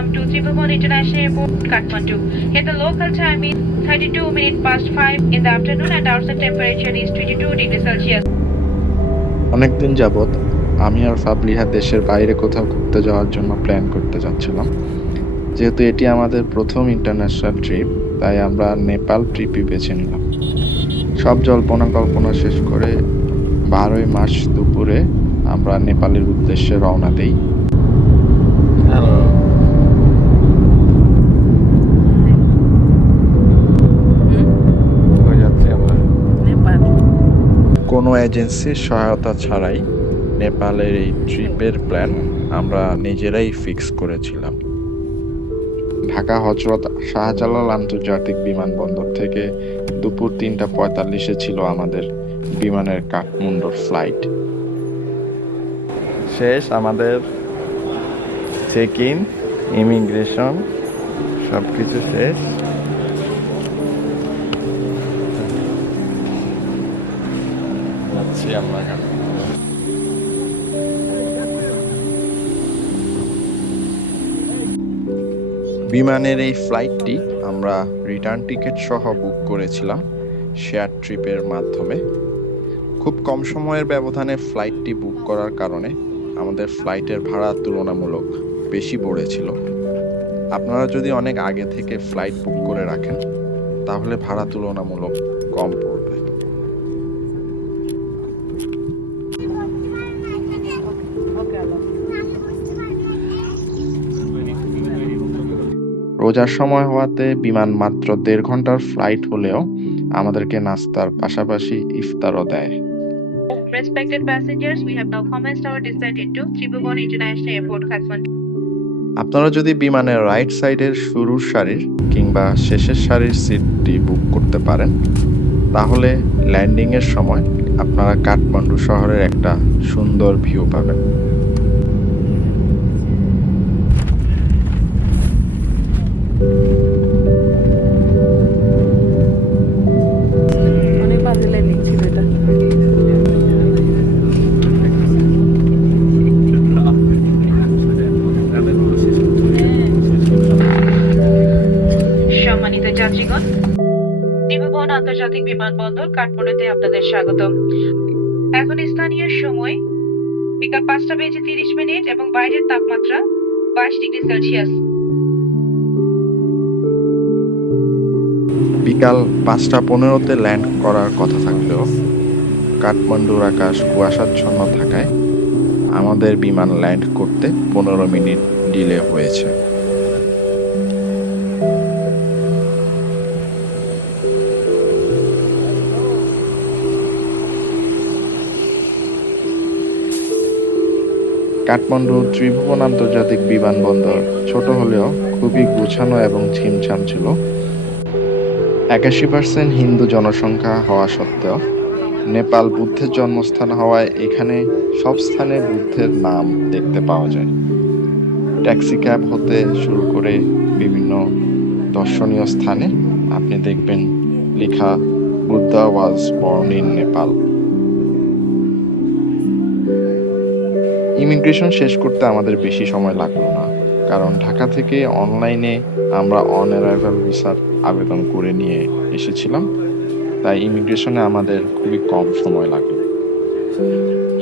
welcome to Tribhuvan International Airport, Kathmandu. Here the local time is 32 minutes past 5 in the afternoon and outside temperature is 22 degrees Celsius. অনেকদিন যাবৎ আমি আর ফাবলিহা দেশের বাইরে কোথাও ঘুরতে যাওয়ার জন্য প্ল্যান করতে যাচ্ছিলাম। যেহেতু এটি আমাদের প্রথম ইন্টারন্যাশনাল ট্রিপ, তাই আমরা নেপাল ট্রিপই বেছে নিলাম। সব জল্পনা কল্পনা শেষ করে 12ই মার্চ দুপুরে আমরা নেপালের উদ্দেশ্যে রওনা দেই। কোনো এজেন্সির সহায়তা ছাড়াই নেপালের এই ট্রিপের প্ল্যান আমরা নিজেরাই ফিক্স করেছিলাম। ঢাকা হযরত শাহজালাল আন্তর্জাতিক বিমানবন্দর থেকে দুপুর 3:45-এ ছিল আমাদের বিমানের কাঠমান্ডুর ফ্লাইট। শেষ আমাদের চেক ইন, ইমিগ্রেশন সব কিছু শেষ। বিমানের এই ফ্লাইটটি আমরা রিটার্ন টিকিট সহ বুক করেছিলাম শেয়ার ট্রিপের মাধ্যমে। খুব কম সময়ের ব্যবধানে ফ্লাইটটি বুক করার কারণে আমাদের ফ্লাইটের ভাড়া তুলনামূলক বেশি পড়েছিল। আপনারা যদি অনেক আগে থেকে ফ্লাইট বুক করে রাখেন তাহলে ভাড়া তুলনামূলক কম পড়বে। রোজার সময় হওয়াতে বিমান মাত্র 1.5 ঘন্টার ফ্লাইট হলেও আমাদেরকে নাস্তার পাশাপাশি ইফতারও দেয়। Respected passengers, we have now commenced our descent into Tribhuvan International Airport, Kathmandu. আপনারা যদি বিমানের রাইট সাইডের শুরুর সারির কিংবা শেষের সারির সিটটি বুক করতে পারেন তাহলে ল্যান্ডিংয়ের সময় আপনারা কাঠমান্ডু শহরের একটা সুন্দর ভিউ পাবেন। যাত্রীগণ, ত্রিভুবন আন্তর্জাতিক বিমানবন্দর কাঠমান্ডুতে আপনাদের স্বাগতম। এখন স্থানীয় সময় বিকাল 5:30 এবং বাইরের তাপমাত্রা 22 ডিগ্রি সেলসিয়াস। বিকাল 5:15-তে ল্যান্ড করার কথা থাকলেও কাঠমান্ডুর আকাশ কুয়াশাচ্ছন্ন থাকায় আমাদের বিমান ল্যান্ড করতে 15 মিনিট ডিলে হয়েছে। কাঠমান্ডু ত্রিভুবন আন্তর্জাতিক বিমানবন্দর ছোট হলেও খুবই গুছানো এবং ছিমছাম ছিল। 81% হিন্দু জনসংখ্যা হওয়া সত্ত্বেও নেপাল বুদ্ধের জন্মস্থান হওয়ায় এখানে সব স্থানে বুদ্ধের নাম দেখতে পাওয়া যায়। ট্যাক্সি ক্যাব হতে শুরু করে বিভিন্ন দর্শনীয় স্থানে আপনি দেখবেন লেখা Buddha was born in Nepal. Immigration শেষ করতে আমাদের বেশি সময় লাগলো না, কারণ ঢাকা থেকে অনলাইনে আমরা অন অ্যারাইভাল ভিসার আবেদন করে নিয়ে এসেছিলাম, তাই ইমিগ্রেশনে আমাদের খুবই কম সময় লাগলো।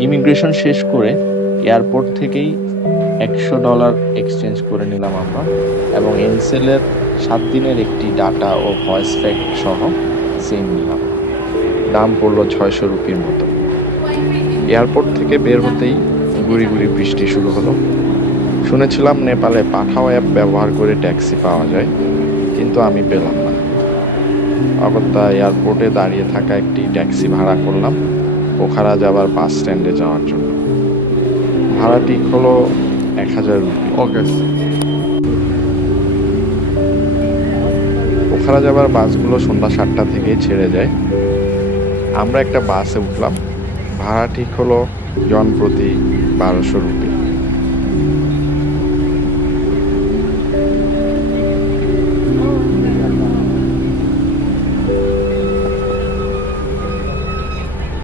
ইমিগ্রেশন শেষ করে এয়ারপোর্ট থেকেই $100 এক্সচেঞ্জ করে নিলাম আমরা এবং এনসেলের 7 দিনের একটি ডাটা ও ভয়েস প্যাক সহ সিম নিলাম। দাম পড়লো 600 রুপির মতো। এয়ারপোর্ট থেকে বের হতেই গুড়ি গুড়ি বৃষ্টি শুরু হলো। শুনেছিলাম নেপালে পাঠাও অ্যাপ ব্যবহার করে ট্যাক্সি পাওয়া যায়, কিন্তু আমি পেলাম না। অগত্যা এয়ারপোর্টে দাঁড়িয়ে থাকা একটি ট্যাক্সি ভাড়া করলাম পোখারা যাবার বাস স্ট্যান্ডে যাওয়ার জন্য। ভাড়াটি হলো 1000 রুপি। পোখারা যাবার বাসগুলো সন্ধ্যা 7টা থেকেই ছেড়ে যায়। আমরা একটা বাসে উঠলাম। ভাড়া ঠিক হলো জন প্রতি 1200 রুপি।